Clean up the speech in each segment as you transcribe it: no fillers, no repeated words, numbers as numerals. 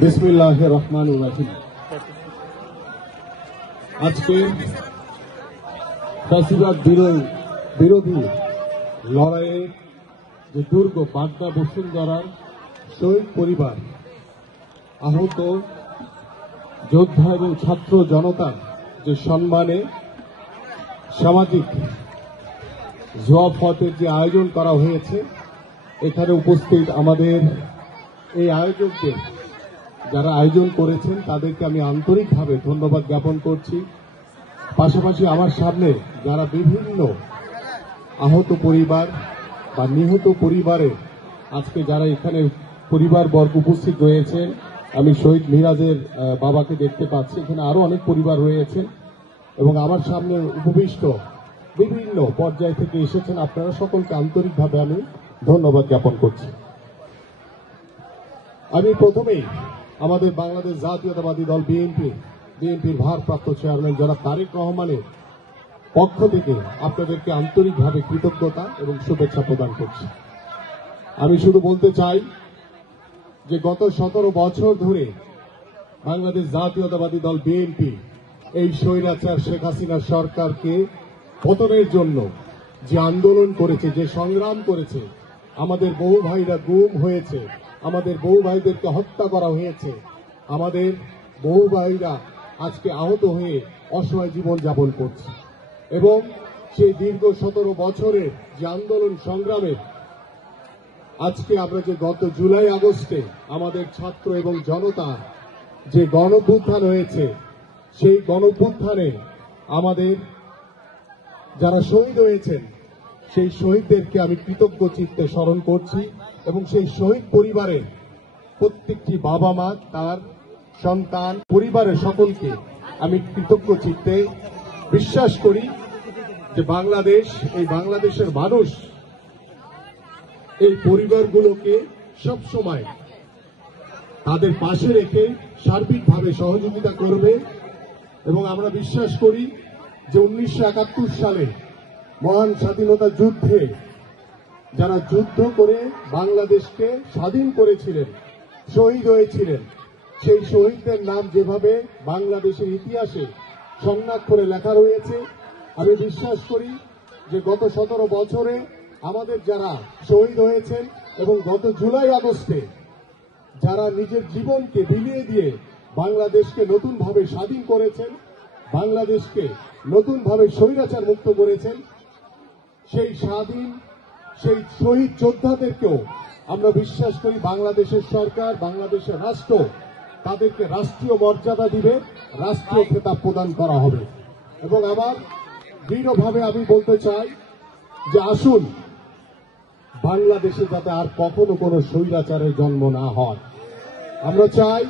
বিসমিল্লাহির রহমানির রহিম। আজকে ফ্যাসিবাদ বিরোধী লড়াইয়ে যে দুর্গ বাগদা বসুন্ধরার শহীদ পরিবার, আহত যোদ্ধা এবং ছাত্র জনতার যে সম্মানে সামাজিক জোয়াফতের যে আয়োজন করা হয়েছে, এখানে উপস্থিত আমাদের এই আয়োজকদের যারা আয়োজন করেছেন তাদেরকে আমি আন্তরিকভাবে ধন্যবাদ জ্ঞাপন করছি। পাশাপাশি আমার সামনে যারা বিভিন্ন আহত পরিবার বা নিহত পরিবারে আজকে যারা এখানে পরিবারবর্গ উপস্থিত রয়েছেন, আমি শহীদ মিরাজের বাবাকে দেখতে পাচ্ছি, এখানে আরো অনেক পরিবার রয়েছেন এবং আমার সামনে উপবিষ্ট বিভিন্ন পর্যায় থেকে এসেছেন, আপনারা সকলকে আন্তরিকভাবে আমি ধন্যবাদ জ্ঞাপন করছি। আমি প্রথমেই আমাদের বাংলাদেশ জাতীয়তাবাদী দল বিএনপির ভারপ্রাপ্ত চেয়ারম্যান জনাব তারেক রহমানের পক্ষ থেকে আপনাদেরকে আন্তরিকভাবে কৃতজ্ঞতা এবং শুভেচ্ছা প্রদান করছি। আমি শুধু বলতে চাই যে গত 17 বছর ধরে বাংলাদেশ জাতীয়তাবাদী দল বিএনপি এই স্বৈরাচার শেখ হাসিনার সরকারকে পতনের জন্য যে আন্দোলন করেছে, যে সংগ্রাম করেছে, আমাদের বহু ভাইরা গুম হয়েছে, আমাদের বহু ভাইদেরকে হত্যা করা হয়েছে, আমাদের বহু ভাইরা আজকে আহত হয়ে অসহায় জীবন যাপন করছে এবং সেই দীর্ঘ 17 বছরের যে আন্দোলন সংগ্রামের আজকে আমরা যে গত জুলাই আগস্টে আমাদের ছাত্র এবং জনতা যে গণঅভ্যুত্থান হয়েছে, সেই গণঅভ্যুত্থানে আমাদের যারা শহীদ হয়েছেন সেই শহীদদেরকে আমি কৃতজ্ঞ চিত্তে স্মরণ করছি এবং সেই শহীদ পরিবারের প্রত্যেকটি বাবা মা, তার সন্তান, পরিবারের সকলকে আমি কৃতজ্ঞ চিত্তে বিশ্বাস করি যে এই বাংলাদেশের মানুষ এই পরিবারগুলোকে সবসময় তাদের পাশে রেখে সার্বিকভাবে সহযোগিতা করবে এবং আমরা বিশ্বাস করি যে 1971 সালে মহান স্বাধীনতা যুদ্ধে যারা যুদ্ধ করে বাংলাদেশকে স্বাধীন করেছিলেন, শহীদ হয়েছিলেন, সেই শহীদদের নাম যেভাবে বাংলাদেশের ইতিহাসে স্বর্ণাক্ষরে লেখা রয়েছে, আমি বিশ্বাস করি যে গত 17 বছরে আমাদের যারা শহীদ হয়েছেন এবং গত জুলাই আগস্টে যারা নিজের জীবনকে বিলিয়ে দিয়ে বাংলাদেশকে নতুনভাবে স্বাধীন করেছেন, বাংলাদেশকে নতুনভাবে স্বৈরাচার মুক্ত করেছেন, সেই শহীদ যোদ্ধাদেরকেও আমরা বিশ্বাস করি বাংলাদেশের সরকার, বাংলাদেশের রাষ্ট্র তাদেরকে রাষ্ট্রীয় মর্যাদা দিবে, রাষ্ট্রীয় খেতাব প্রদান করা হবে। এবং আমার দৃঢ়ভাবে আমি বলতে চাই যে আসুন বাংলাদেশে যাতে আর কখনো কোনো স্বৈরাচারের জন্ম না হয়। আমরা চাই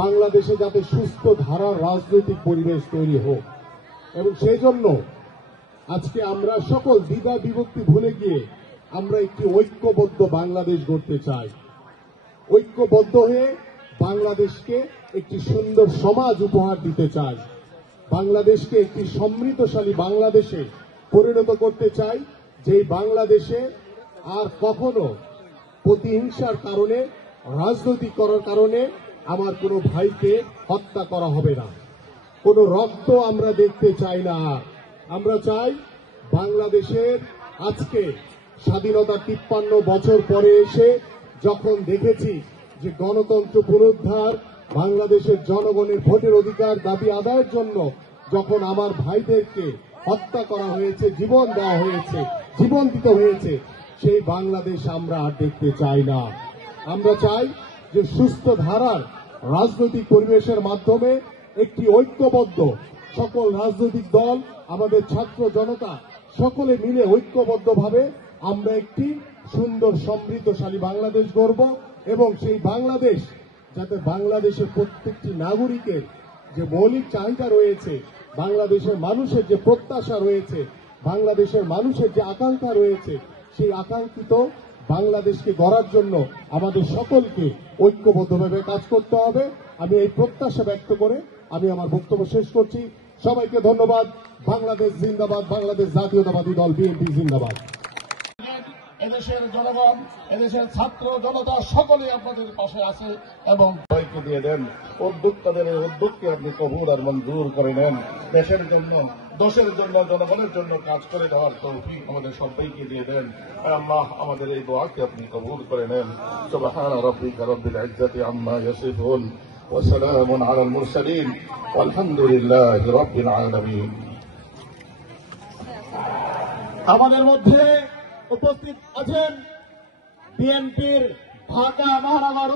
বাংলাদেশে যাতে সুস্থ ধারার রাজনৈতিক পরিবেশ তৈরি হোক এবং সেই জন্য আজকে আমরা সকল দ্বিধা বিভক্তি ভুলে গিয়ে আমরা একটি ঐক্যবদ্ধ বাংলাদেশ গড়তে চাই। ঐক্যবদ্ধ হয়ে বাংলাদেশকে একটি সুন্দর সমাজ উপহার দিতে চাই, বাংলাদেশকে একটি সমৃদ্ধশালী বাংলাদেশে পরিণত করতে চাই, যেই বাংলাদেশে আর কখনো প্রতিহিংসার কারণে, রাজনৈতিক করার কারণে আমার কোনো ভাইকে হত্যা করা হবে না, কোনো রক্ত আমরা দেখতে চাই না। আমরা চাই বাংলাদেশের আজকে স্বাধীনতা 53 বছর পরে এসে যখন দেখেছি যে গণতন্ত্র পুনরুদ্ধার, বাংলাদেশের জনগণের ভোটের অধিকার দাবি আদায়ের জন্য যখন আমার ভাইদেরকে হত্যা করা হয়েছে, জীবন দেওয়া হয়েছে, জীবন দিতে হয়েছে, সেই বাংলাদেশ আমরা আর দেখতে চাই না। আমরা চাই যে সুস্থ ধারার রাজনৈতিক পরিবেশের মাধ্যমে একটি ঐক্যবদ্ধ সকল রাজনৈতিক দল, আমাদের ছাত্র জনতা সকলে মিলে ঐক্যবদ্ধভাবে আমরা একটি সুন্দর সমৃদ্ধশালী বাংলাদেশ গড়ব এবং সেই বাংলাদেশ যাতে বাংলাদেশের প্রত্যেকটি নাগরিকের যে মৌলিক চাহিদা রয়েছে, বাংলাদেশের মানুষের যে প্রত্যাশা রয়েছে, বাংলাদেশের মানুষের যে আকাঙ্ক্ষা রয়েছে, সেই আকাঙ্ক্ষিত বাংলাদেশকে গড়ার জন্য আমাদের সকলকে ঐক্যবদ্ধভাবে কাজ করতে হবে। আমি এই প্রত্যাশা ব্যক্ত করে আমি আমার বক্তব্য শেষ করছি। সবাইকে ধন্যবাদ। বাংলাদেশ জিন্দাবাদ, বাংলাদেশ জাতীয়তাবাদী দল বিএনপি জিন্দাবাদ। এদেশের জনগণ, এদেশের ছাত্র জনতা সকলে আপনাদের পাশে আছে এবং সবাইকে দিয়ে দেন। উদ্যোক্তাদের এই উদ্যোগকে আপনি কবুল আর মঞ্জুর করে নেন। দেশের জন্য, দেশের জন্য, জনগণের জন্য কাজ করে দেওয়ার তৌফিক আমাদের সবাইকে দিয়ে দেন। আল্লাহ, আমাদের এই দোয়াকে আপনি কবুল করে নেন। সুবহানা রাব্বিকা রাব্বিল ইজ্জাতি আম্মা ইয়াসিফুন ওয়া সালামুন আলাল মুরসালিন ওয়ালহামদুলিল্লাহি রাব্বিল আলামিন। আমাদের মধ্যে উপস্থিত আছেন বিএনপির ঢাকা মহানগর